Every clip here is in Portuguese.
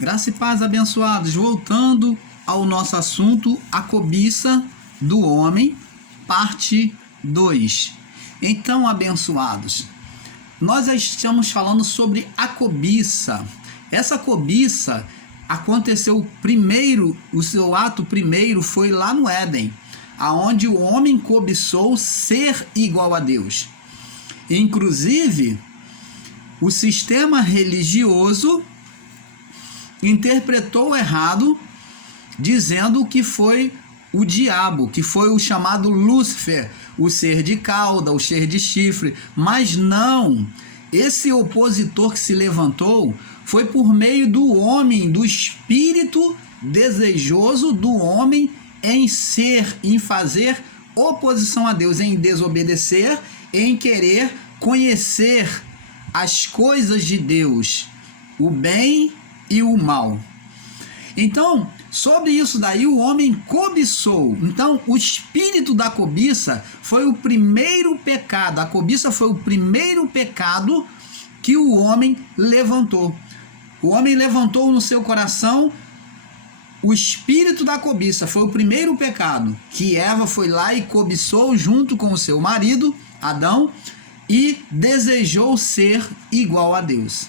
Graça e paz, abençoados. Voltando ao nosso assunto, a cobiça do homem, parte 2. Então, abençoados, nós já estamos falando sobre a cobiça. Essa cobiça aconteceu primeiro, o seu ato primeiro foi lá no Éden, aonde o homem cobiçou ser igual a Deus. Inclusive, o sistema religioso interpretou errado, dizendo que foi o diabo, que foi o chamado Lúcifer, o ser de cauda, o ser de chifre. Mas não, esse opositor que se levantou foi por meio do homem, do espírito desejoso do homem em ser, em fazer oposição a Deus, em desobedecer, em querer conhecer as coisas de Deus, o bem e o mal. Então, sobre isso daí, o homem cobiçou. Então, o espírito da cobiça foi o primeiro pecado. A cobiça foi o primeiro pecado que o homem levantou. O homem levantou no seu coração o espírito da cobiça. Foi o primeiro pecado que Eva foi lá e cobiçou junto com o seu marido, Adão, e desejou ser igual a Deus.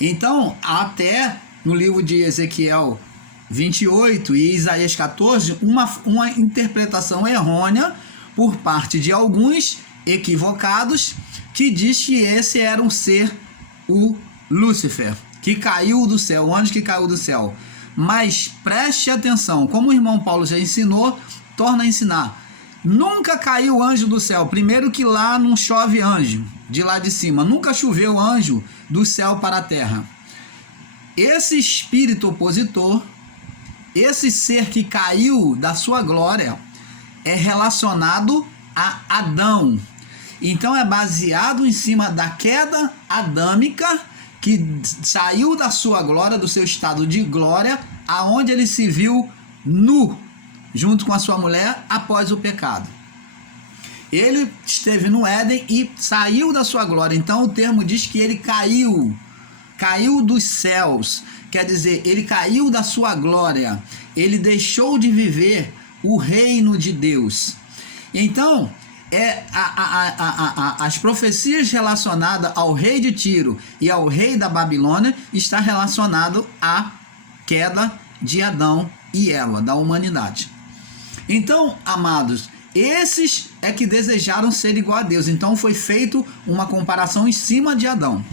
Então, até no livro de Ezequiel 28 e Isaías 14, uma interpretação errônea por parte de alguns equivocados, que diz que esse era um ser, o Lúcifer, que caiu do céu, o anjo que caiu do céu. Mas preste atenção, como o irmão Paulo já ensinou, torna a ensinar. Nunca caiu anjo do céu. Primeiro que lá não chove anjo de lá de cima. Nunca choveu anjo do céu para a terra. Esse espírito opositor, esse ser que caiu da sua glória, é relacionado a Adão. Então é baseado em cima da queda adâmica, que saiu da sua glória, do seu estado de glória, aonde ele se viu nu, junto com a sua mulher, após o pecado. Ele esteve no Éden e saiu da sua glória. Então o termo diz que ele caiu dos céus, quer dizer, ele caiu da sua glória, ele deixou de viver o reino de Deus. Então, as profecias relacionadas ao rei de Tiro e ao rei da Babilônia está relacionado à queda de Adão e Eva, da humanidade. Então, amados, esses é que desejaram ser igual a Deus. Então foi feito uma comparação em cima de Adão.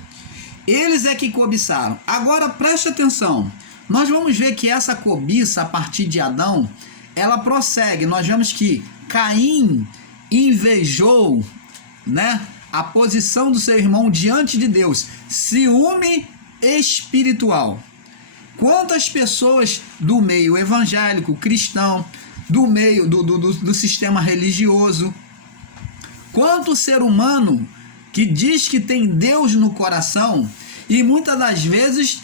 Eles é que cobiçaram. Agora preste atenção. Nós vamos ver que essa cobiça a partir de Adão, ela prossegue. Nós vemos que Caim invejou, a posição do seu irmão diante de Deus. Ciúme espiritual. Quantas pessoas do meio evangélico, cristão, do meio do sistema religioso, quanto ser humano que diz que tem Deus no coração e muitas das vezes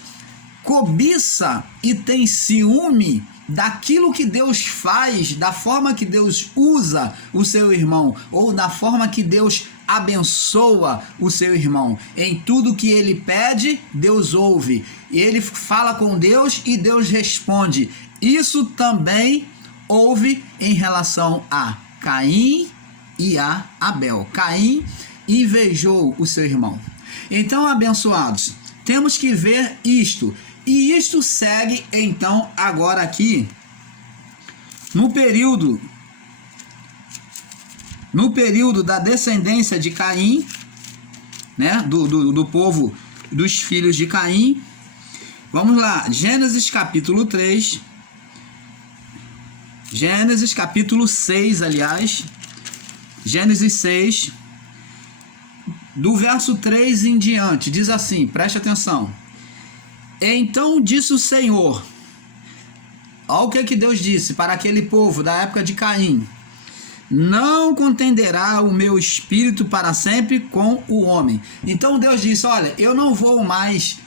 cobiça e tem ciúme daquilo que Deus faz, da forma que Deus usa o seu irmão, ou da forma que Deus abençoa o seu irmão. Em tudo que ele pede, Deus ouve. Ele fala com Deus e Deus responde. Isso também houve em relação a Caim e a Abel. Caim invejou o seu irmão. Então, abençoados, temos que ver isto. E isto segue, então, agora aqui, no período da descendência de Caim, do povo dos filhos de Caim. Vamos lá, Gênesis capítulo 3, Gênesis capítulo 6, aliás, Gênesis 6, do verso 3 em diante, diz assim, preste atenção. Então disse o Senhor, olha o que Deus disse para aquele povo da época de Caim: não contenderá o meu espírito para sempre com o homem. Então Deus disse, olha, eu não vou mais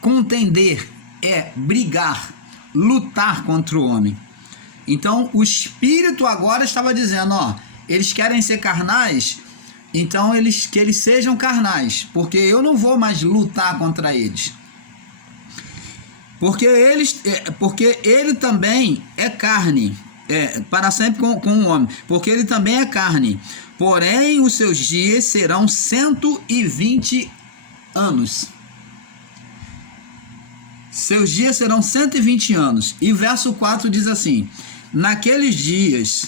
contender, brigar, lutar contra o homem. Então o espírito agora estava dizendo, eles querem ser carnais, então que eles sejam carnais, porque eu não vou mais lutar contra eles. porque ele também é carne, para sempre com o homem, porque ele também é carne, porém os seus dias serão 120 anos. Seus dias serão 120 anos. E verso 4 diz assim: naqueles dias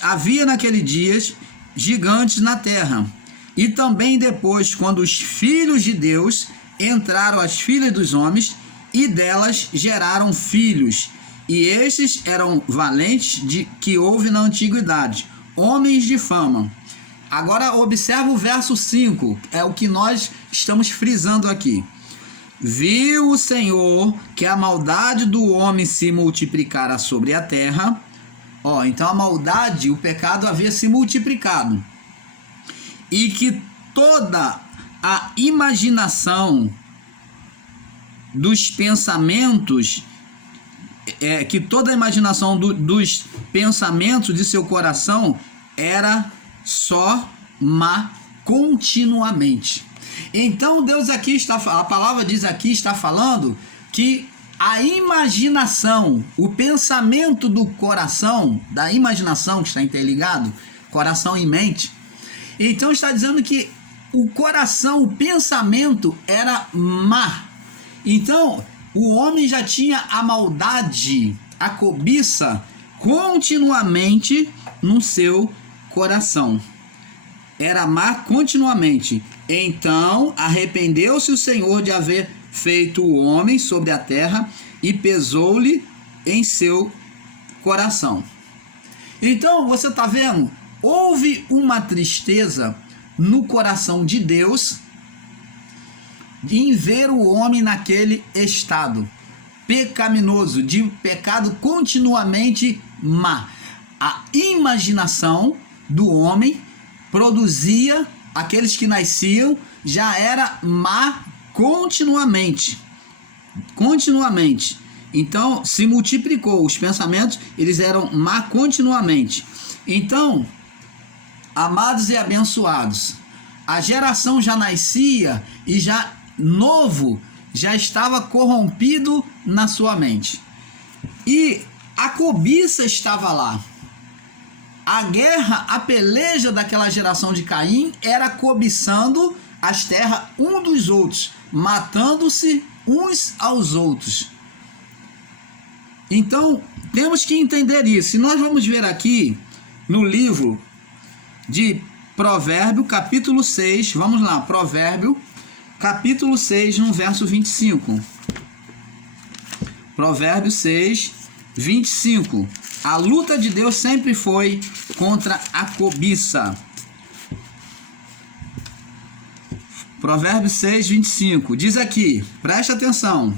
havia naqueles dias gigantes na terra, e também depois, quando os filhos de Deus entraram as filhas dos homens, e delas geraram filhos, e estes eram valentes que houve na antiguidade, homens de fama. Agora observa o verso 5, é o que nós estamos frisando aqui. Viu o Senhor que a maldade do homem se multiplicara sobre a terra. Então a maldade, o pecado havia se multiplicado, e que toda a imaginação dos pensamentos, dos pensamentos de seu coração era só má continuamente. Então Deus aqui a palavra diz aqui, está falando que a imaginação, o pensamento do coração, da imaginação que está interligado, coração e mente, então está dizendo que o coração, o pensamento era má. Então o homem já tinha a maldade, a cobiça continuamente no seu coração. Era má continuamente. Então arrependeu-se o Senhor de haver feito o homem sobre a terra, e pesou-lhe em seu coração. Então você está vendo? Houve uma tristeza no coração de Deus em ver o homem naquele estado pecaminoso, de pecado continuamente má. A imaginação do homem produzia, aqueles que nasciam, já era má continuamente. Então se multiplicou, os pensamentos, eles eram má continuamente. Então, amados e abençoados, a geração já nascia e já novo, já estava corrompido na sua mente. E a cobiça estava lá. A guerra, a peleja daquela geração de Caim era cobiçando as terras um dos outros, matando-se uns aos outros. Então, temos que entender isso. E nós vamos ver aqui no livro de Provérbio, capítulo 6, vamos lá, Provérbio, capítulo 6, no verso 25. Provérbio 6, 25. A luta de Deus sempre foi contra a cobiça. Provérbio 6, 25. Diz aqui, preste atenção.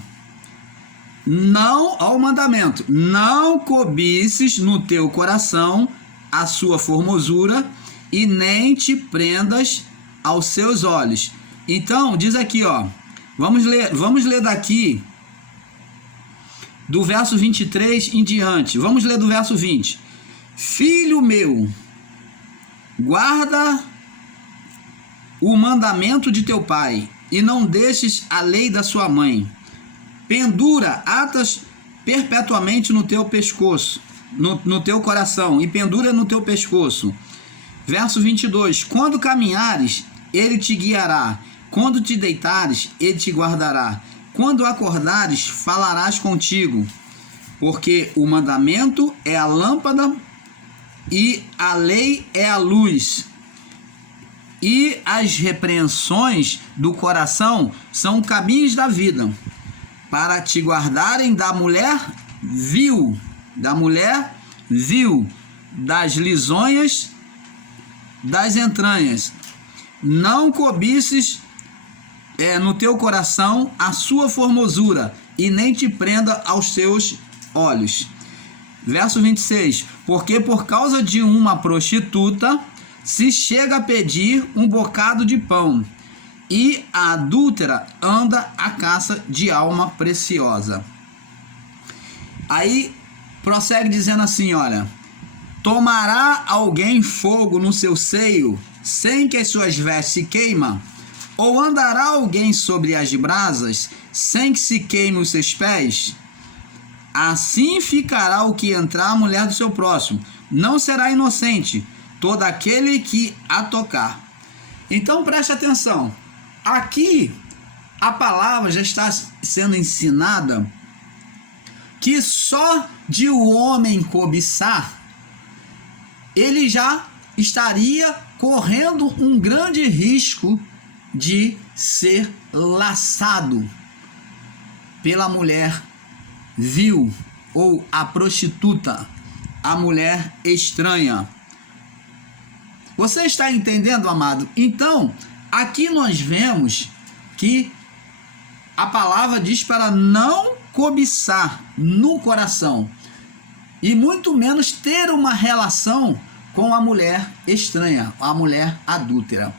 Não, ao mandamento, não cobices no teu coração a sua formosura, e nem te prendas aos seus olhos. Então, diz aqui, vamos ler daqui do verso 23 em diante. Vamos ler do verso 20. Filho meu, guarda o mandamento de teu pai, e não deixes a lei da sua mãe. Pendura, atas perpetuamente no teu pescoço, no teu coração, e pendura no teu pescoço. Verso 22. Quando caminhares, ele te guiará. Quando te deitares, ele te guardará. Quando acordares, falarás contigo. Porque o mandamento é a lâmpada, e a lei é a luz. E as repreensões do coração são caminhos da vida, para te guardarem da mulher vil, das lisonhas das entranhas. Não cobices no teu coração a sua formosura, e nem te prenda aos teus olhos. Verso 26. Porque por causa de uma prostituta se chega a pedir um bocado de pão, e a adúltera anda à caça de alma preciosa. Aí prossegue dizendo assim, olha: tomará alguém fogo no seu seio, sem que as suas vestes se queimam? Ou andará alguém sobre as brasas, sem que se queime os seus pés? Assim ficará o que entrar a mulher do seu próximo. Não será inocente todo aquele que a tocar. Então preste atenção. Aqui a palavra já está sendo ensinada que só de o homem cobiçar, ele já estaria correndo um grande risco de ser laçado pela mulher vil ou a prostituta, a mulher estranha. Você está entendendo, amado? Então, aqui nós vemos que a palavra diz para não cobiçar no coração e muito menos ter uma relação com a mulher estranha, a mulher adúltera.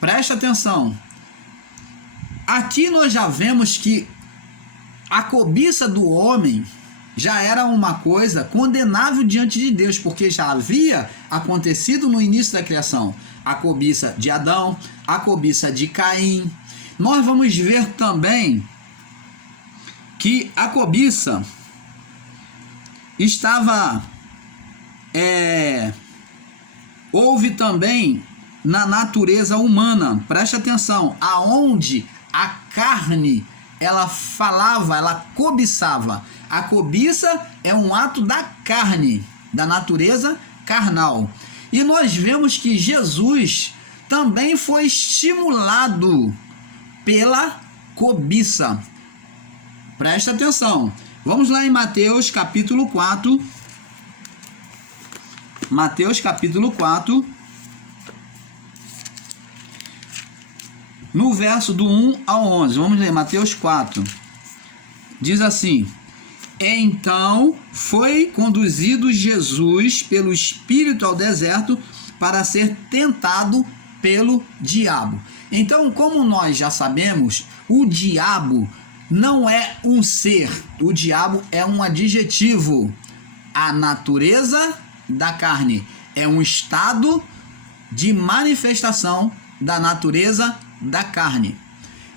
Preste atenção. Aqui nós já vemos que a cobiça do homem já era uma coisa condenável diante de Deus, porque já havia acontecido no início da criação. A cobiça de Adão, a cobiça de Caim. Nós vamos ver também que a cobiça estava... houve também na natureza humana. Preste atenção, aonde a carne ela falava, ela cobiçava. A cobiça é um ato da carne, da natureza carnal. E nós vemos que Jesus também foi estimulado pela cobiça. Preste atenção. Vamos lá em Mateus capítulo 4. Mateus capítulo 4. No verso do 1 ao 11. Vamos ler Mateus 4. Diz assim: Então foi conduzido Jesus pelo Espírito ao deserto para ser tentado pelo diabo. Então, como nós já sabemos, o diabo não é um ser, o diabo é um adjetivo. A natureza da carne é um estado de manifestação da natureza da carne.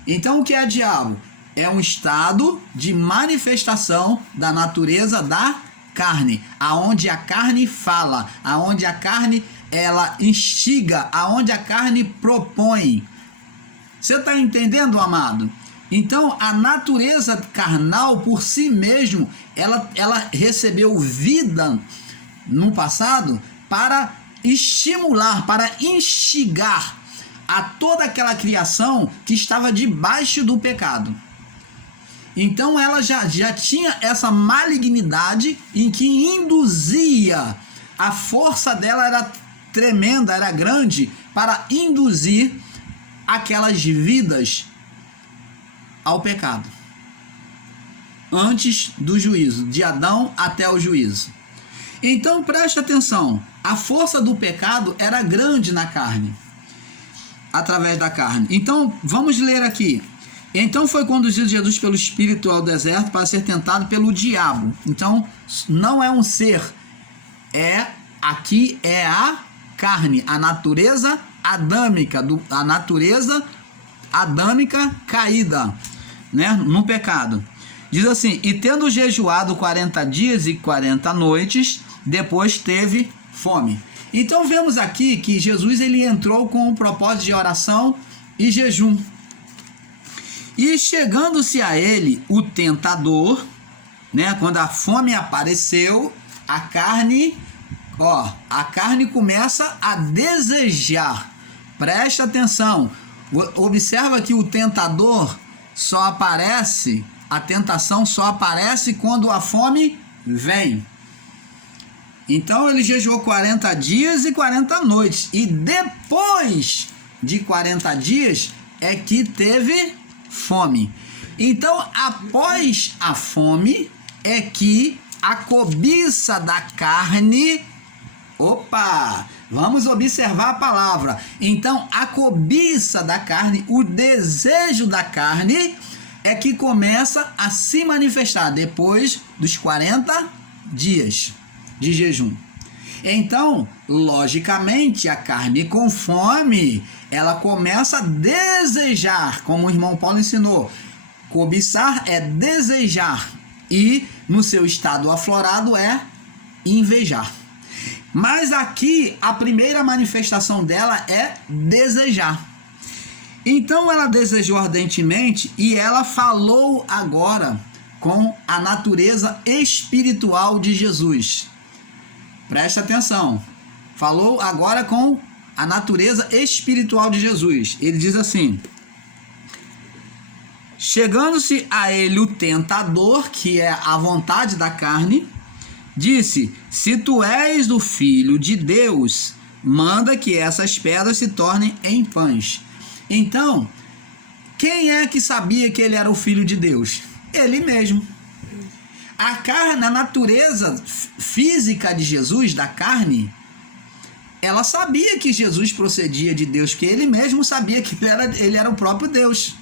Então, o que é diabo? É um estado de manifestação da natureza da carne, aonde a carne fala, aonde a carne ela instiga, aonde a carne propõe. Você está entendendo, amado? Então, a natureza carnal por si mesmo, ela recebeu vida no passado para estimular, para instigar a toda aquela criação que estava debaixo do pecado. Então ela já tinha essa malignidade em que induzia, a força dela era tremenda, era grande, para induzir aquelas vidas ao pecado. Antes do juízo, de Adão até o juízo. Então preste atenção, a força do pecado era grande na carne, através da carne. Então vamos ler aqui. Então foi conduzido Jesus pelo Espírito ao deserto para ser tentado pelo diabo. Então não é um ser, aqui é a carne, a natureza adâmica, a natureza adâmica caída, né, no pecado. Diz assim: e tendo jejuado 40 dias e 40 noites, depois teve fome. Então vemos aqui que Jesus ele entrou com o propósito de oração e jejum. E chegando-se a ele o tentador, né, quando a fome apareceu, a carne começa a desejar. Preste atenção. Observa que o tentador só aparece, a tentação só aparece quando a fome vem. Então ele jejuou 40 dias e 40 noites. E depois de 40 dias é que teve fome. Então, após a fome é que a cobiça da carne... Vamos observar a palavra. Então, a cobiça da carne, o desejo da carne é que começa a se manifestar depois dos 40 dias de jejum. Então, logicamente, a carne com fome, ela começa a desejar, como o irmão Paulo ensinou. Cobiçar é desejar e no seu estado aflorado é invejar. Mas aqui a primeira manifestação dela é desejar. Então ela desejou ardentemente e ela falou agora com a natureza espiritual de Jesus. Presta atenção. Falou agora com a natureza espiritual de Jesus. Ele diz assim: chegando-se a ele o tentador, que é a vontade da carne, disse: se tu és o filho de Deus, manda que essas pedras se tornem em pães. Então, quem é que sabia que ele era o filho de Deus? Ele mesmo. A carne, a natureza física de Jesus, da carne, ela sabia que Jesus procedia de Deus, porque ele mesmo sabia que ele era o próprio Deus.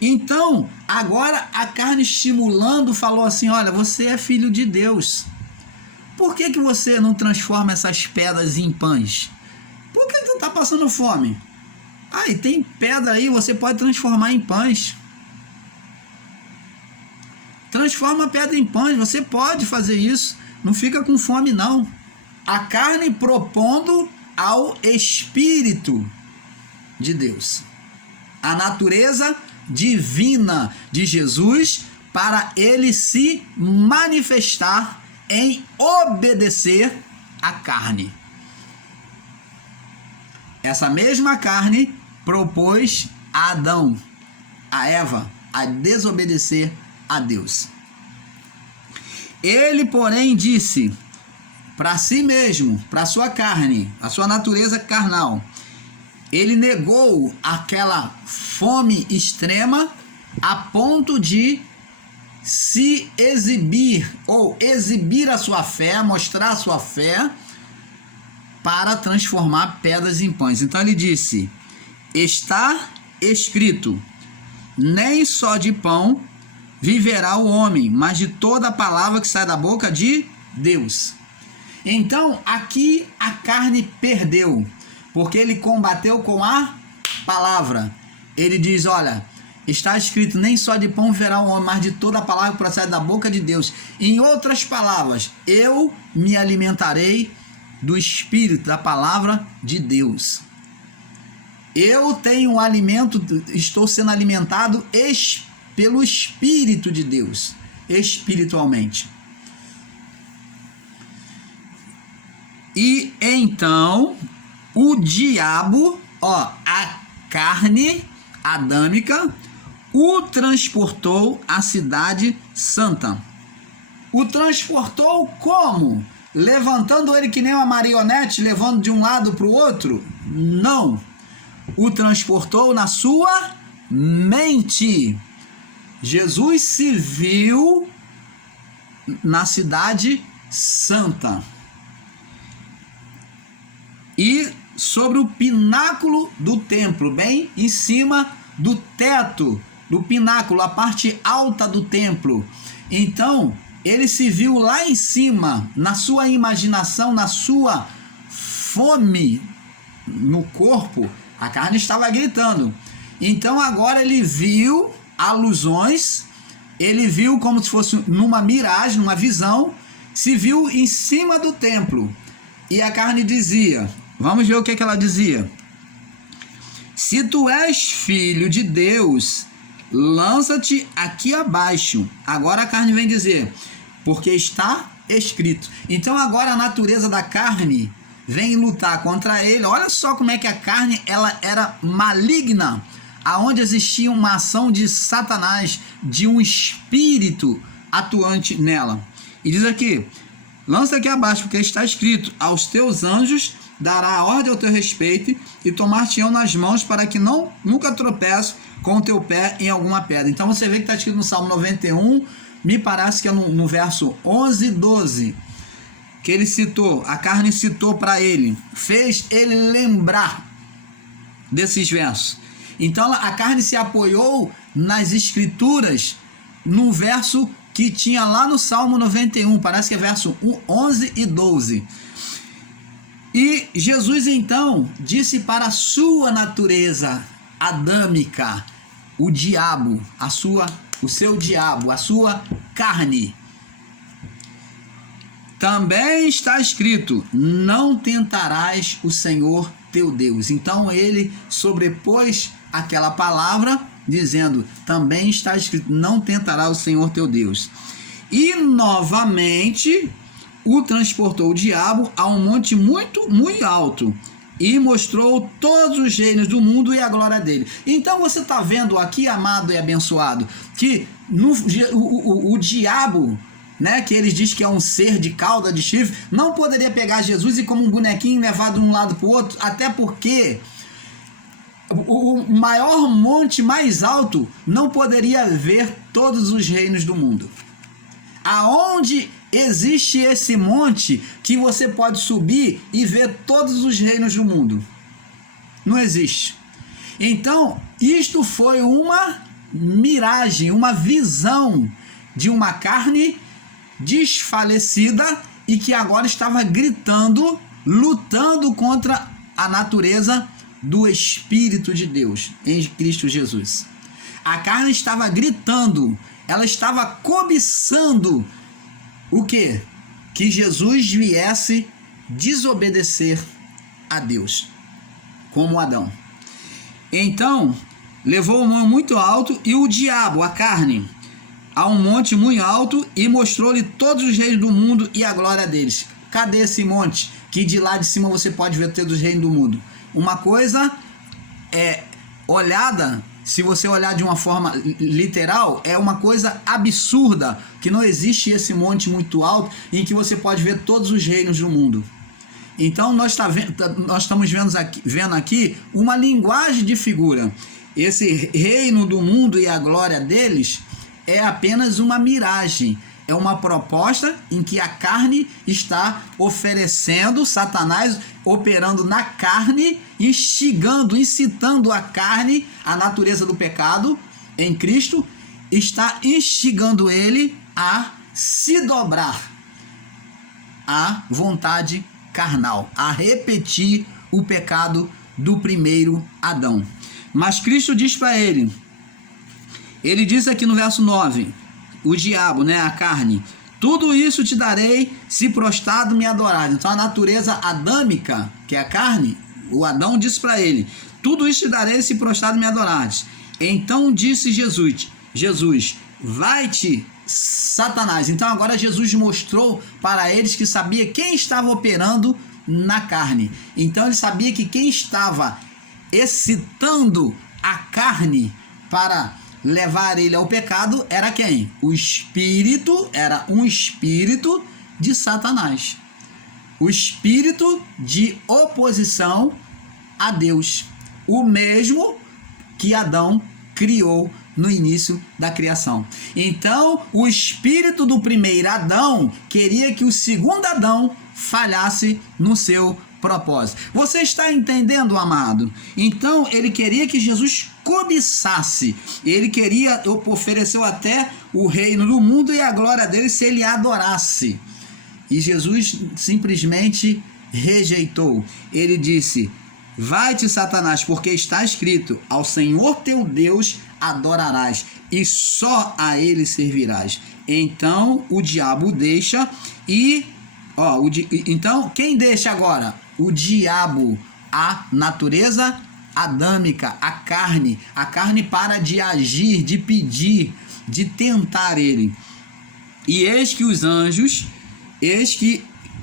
Então, agora a carne estimulando falou assim: olha, você é filho de Deus. Por que você não transforma essas pedras em pães? Por que tu está passando fome? E tem pedra aí, você pode transformar em pães. Transforma a pedra em pães, você pode fazer isso. Não fica com fome, não. A carne propondo ao Espírito de Deus. A natureza divina de Jesus para ele se manifestar em obedecer à carne. Essa mesma carne propôs a Adão, a Eva, a desobedecer a Deus. Ele, porém, disse para si mesmo, para sua carne, a sua natureza carnal, ele negou aquela fome extrema a ponto de se exibir, ou exibir a sua fé, mostrar a sua fé, para transformar pedras em pães. Então ele disse: está escrito, nem só de pão viverá o homem, mas de toda a palavra que sai da boca de Deus. Então aqui a carne perdeu, porque ele combateu com a palavra. Ele diz: olha, está escrito, nem só de pão viverá o homem, mas de toda a palavra que procede da boca de Deus. Em outras palavras, eu me alimentarei do Espírito, da palavra de Deus. Eu tenho um alimento, estou sendo alimentado pelo Espírito de Deus, espiritualmente. E então, o diabo, a carne adâmica, o transportou à cidade santa. O transportou como? Levantando ele que nem uma marionete, levando de um lado para o outro? Não. O transportou na sua mente. Jesus se viu na cidade santa. E sobre o pináculo do templo, bem em cima do teto, do pináculo, a parte alta do templo. Então, ele se viu lá em cima, na sua imaginação, na sua fome no corpo, a carne estava gritando. Então agora ele viu alusões, ele viu como se fosse numa miragem, numa visão, se viu em cima do templo. E a carne dizia, vamos ver o que ela dizia: se tu és filho de Deus, lança-te aqui abaixo. Agora a carne vem dizer, porque está escrito. Então agora a natureza da carne vem lutar contra ele. Olha só como é que a carne ela era maligna, aonde existia uma ação de Satanás, de um espírito atuante nela. E diz aqui, lança aqui abaixo, porque está escrito, aos teus anjos dará a ordem ao teu respeito e tomar-te-ão nas mãos para que nunca tropece com o teu pé em alguma pedra. Então você vê que está escrito no Salmo 91, me parece que é no verso 11 e 12, que ele citou, a carne citou para ele, fez ele lembrar desses versos. Então a carne se apoiou nas escrituras, num verso que tinha lá no Salmo 91, parece que é verso 11 e 12. E Jesus então disse para a sua natureza adâmica, o diabo, o seu diabo, a sua carne. Também está escrito: não tentarás o Senhor teu Deus. Então ele sobrepôs aquela palavra dizendo: também está escrito, não tentará o Senhor teu Deus. E novamente o transportou o diabo a um monte muito, muito alto e mostrou todos os reinos do mundo e a glória dele. Então você está vendo aqui, amado e abençoado, que o diabo, né, que eles dizem que é um ser de cauda de chifre, não poderia pegar Jesus e como um bonequinho levar de um lado para o outro, até porque o maior monte mais alto não poderia ver todos os reinos do mundo. Aonde existe esse monte que você pode subir e ver todos os reinos do mundo? Não existe. Então, isto foi uma miragem, uma visão de uma carne desfalecida e que agora estava gritando, lutando contra a natureza do Espírito de Deus em Cristo Jesus. A carne estava gritando, ela estava cobiçando o quê? Que Jesus viesse desobedecer a Deus, como Adão. Então, levou o mão muito alto e o diabo, a carne, a um monte muito alto e mostrou-lhe todos os reinos do mundo e a glória deles. Cadê esse monte? Que de lá de cima você pode ver todos os reinos do mundo. Uma coisa é olhada, se você olhar de uma forma literal, é uma coisa absurda, que não existe esse monte muito alto em que você pode ver todos os reinos do mundo. Então nós estamos vendo aqui uma linguagem de figura. Esse reino do mundo e a glória deles é apenas uma miragem, é uma proposta em que a carne está oferecendo, Satanás operando na carne, instigando, incitando a carne, a natureza do pecado em Cristo, está instigando ele a se dobrar à vontade carnal, a repetir o pecado do primeiro Adão. Mas Cristo diz para ele diz aqui no verso 9, o diabo, né, a carne: tudo isso te darei se prostrado me adorar. Então a natureza adâmica, que é a carne, o Adão disse para ele: tudo isso te darei se prostrado me adorares. Então disse Jesus, vai-te, Satanás. Então agora Jesus mostrou para eles que sabia quem estava operando na carne. Então ele sabia que quem estava excitando a carne para levar ele ao pecado era quem? O espírito, era um espírito de Satanás. O espírito de oposição a Deus. O mesmo que Adão criou no início da criação. Então, o espírito do primeiro Adão queria que o segundo Adão falhasse no seu propósito. Você está entendendo, amado? Então, ele queria que Jesus cobiçasse. Ele ofereceu até o reino do mundo e a glória dele se ele adorasse. E Jesus simplesmente rejeitou. Ele disse: vai-te, Satanás, porque está escrito: ao Senhor teu Deus adorarás e só a ele servirás. Então o diabo deixa e então quem deixa agora? O diabo, a natureza adâmica, a carne para de agir, de pedir, de tentar ele. E eis que os anjos,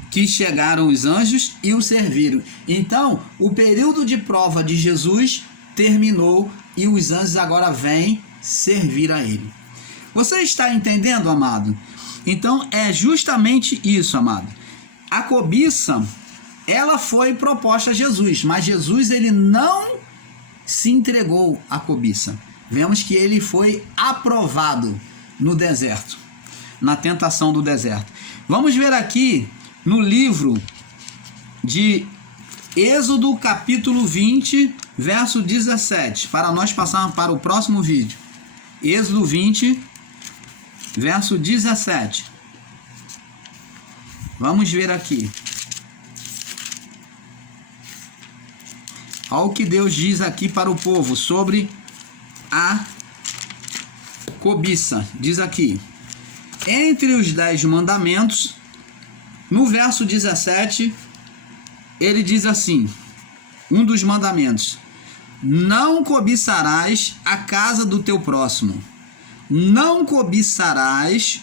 que chegaram os anjos e o serviram. Então, o período de prova de Jesus terminou e os anjos agora vêm servir a ele. Você está entendendo, amado? Então, é justamente isso, amado. A cobiça, ela foi proposta a Jesus, mas Jesus ele não se entregou à cobiça. Vemos que ele foi aprovado no deserto, na tentação do deserto. Vamos ver aqui no livro de Êxodo, capítulo 20, verso 17, para nós passarmos para o próximo vídeo. Êxodo 20, verso 17. Vamos ver aqui. Olha o que Deus diz aqui para o povo sobre a cobiça. Diz aqui: entre os 10 mandamentos, no verso 17, ele diz assim, um dos mandamentos: não cobiçarás a casa do teu próximo, não cobiçarás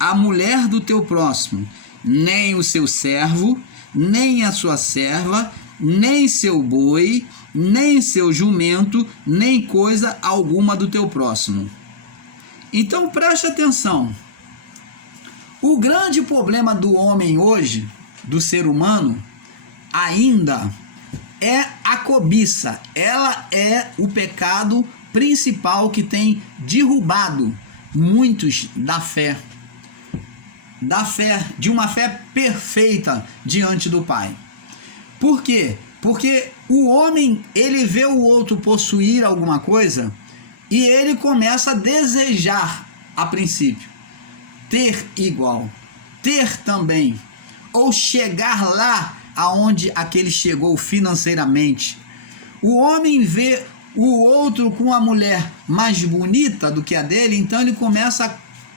a mulher do teu próximo, nem o seu servo, nem a sua serva, nem seu boi, nem seu jumento, nem coisa alguma do teu próximo. Então preste atenção. O grande problema do homem hoje, do ser humano, ainda é a cobiça. Ela é o pecado principal que tem derrubado muitos da fé, de uma fé perfeita diante do Pai. Por quê? Porque o homem, ele vê o outro possuir alguma coisa e ele começa a desejar, a princípio, ter igual, ter também, ou chegar lá aonde aquele chegou financeiramente. O homem vê o outro com uma mulher mais bonita do que a dele, então ele começa a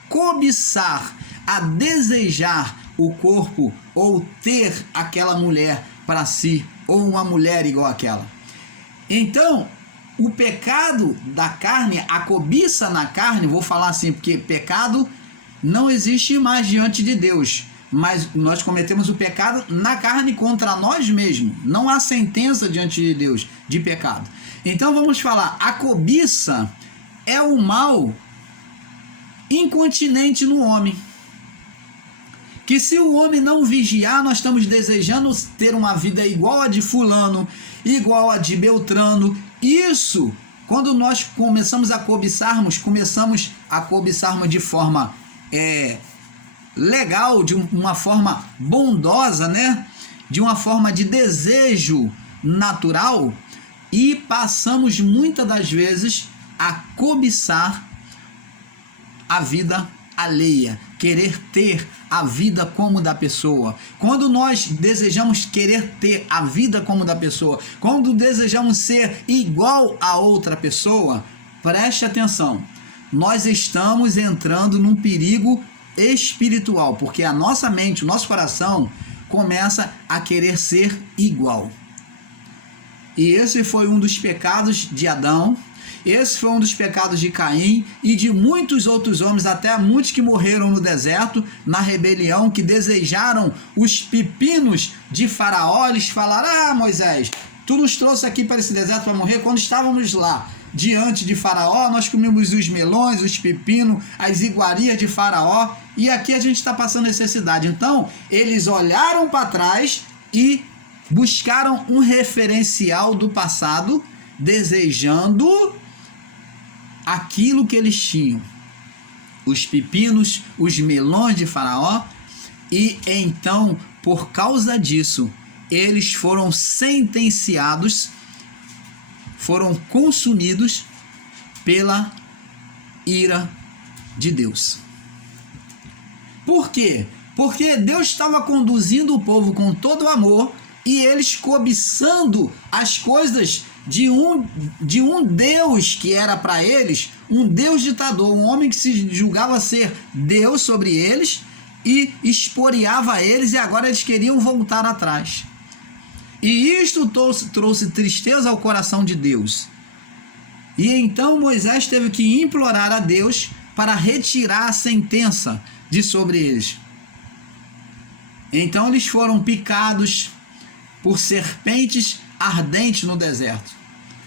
cobiçar, a desejar o corpo ou ter aquela mulher para si, ou uma mulher igual àquela. Então, o pecado da carne, a cobiça na carne, vou falar assim, porque pecado não existe mais diante de Deus, mas nós cometemos o pecado na carne contra nós mesmos. Não há sentença diante de Deus de pecado. Então vamos falar, a cobiça é o mal incontinente no homem. Que se o homem não vigiar, nós estamos desejando ter uma vida igual a de fulano, igual a de Beltrano. Isso, quando nós começamos a cobiçarmos de forma legal, de uma forma bondosa, né? De uma forma de desejo natural, e passamos muitas das vezes a cobiçar a vida alheia, querer ter a vida como da pessoa. Quando nós desejamos querer ter a vida como da pessoa, quando desejamos ser igual a outra pessoa, preste atenção, nós estamos entrando num perigo espiritual, porque a nossa mente, o nosso coração começa a querer ser igual. E esse foi um dos pecados de Adão, esse foi um dos pecados de Caim e de muitos outros homens, até muitos que morreram no deserto, na rebelião, que desejaram os pepinos de Faraó. Eles falaram: Moisés, tu nos trouxe aqui para esse deserto para morrer. Quando estávamos lá diante de Faraó, nós comemos os melões, os pepinos, as iguarias de Faraó, e aqui a gente está passando necessidade. Então eles olharam para trás e buscaram um referencial do passado, desejando aquilo que eles tinham, os pepinos, os melões de Faraó, e então, por causa disso, eles foram sentenciados, foram consumidos pela ira de Deus. Por quê? Porque Deus estava conduzindo o povo com todo amor, e eles cobiçando as coisas de um Deus que era para eles um Deus ditador, um homem que se julgava ser Deus sobre eles e esporeava eles, e agora eles queriam voltar atrás. E isto trouxe tristeza ao coração de Deus. E então Moisés teve que implorar a Deus para retirar a sentença de sobre eles. Então eles foram picados por serpentes ardentes no deserto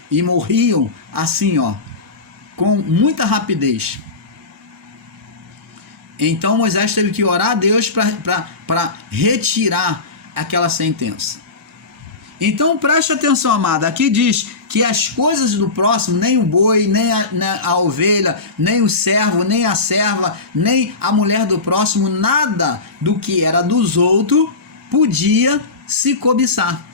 e morriam assim, com muita rapidez. Então Moisés teve que orar a Deus para retirar aquela sentença. Então preste atenção, amada, aqui diz que as coisas do próximo, nem o boi, nem a ovelha, nem o servo, nem a serva, nem a mulher do próximo, nada do que era dos outros podia se cobiçar.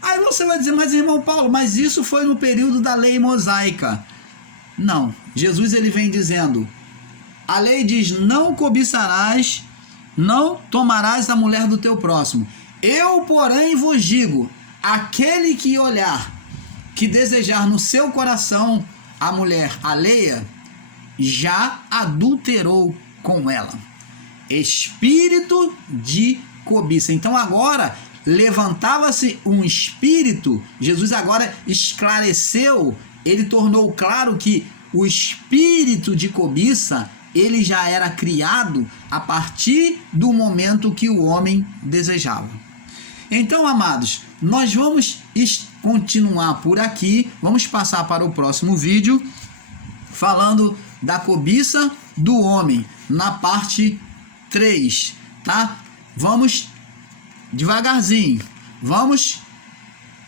Aí você vai dizer: mas irmão Paulo, mas isso foi no período da lei mosaica. Não, Jesus ele vem dizendo, a lei diz: não cobiçarás, não tomarás a mulher do teu próximo. Eu, porém, vos digo, aquele que olhar, que desejar no seu coração a mulher alheia, já adulterou com ela. Espírito de cobiça. Então agora levantava-se um espírito, Jesus agora esclareceu, ele tornou claro que o espírito de cobiça, ele já era criado a partir do momento que o homem desejava. Então, amados, nós vamos continuar por aqui, vamos passar para o próximo vídeo, falando da cobiça do homem, na parte 3, tá? Vamos devagarzinho, vamos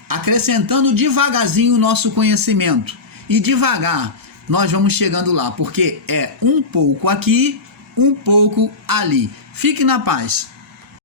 acrescentando devagarzinho o nosso conhecimento, e devagar nós vamos chegando lá, porque é um pouco aqui, um pouco ali. Fique na paz.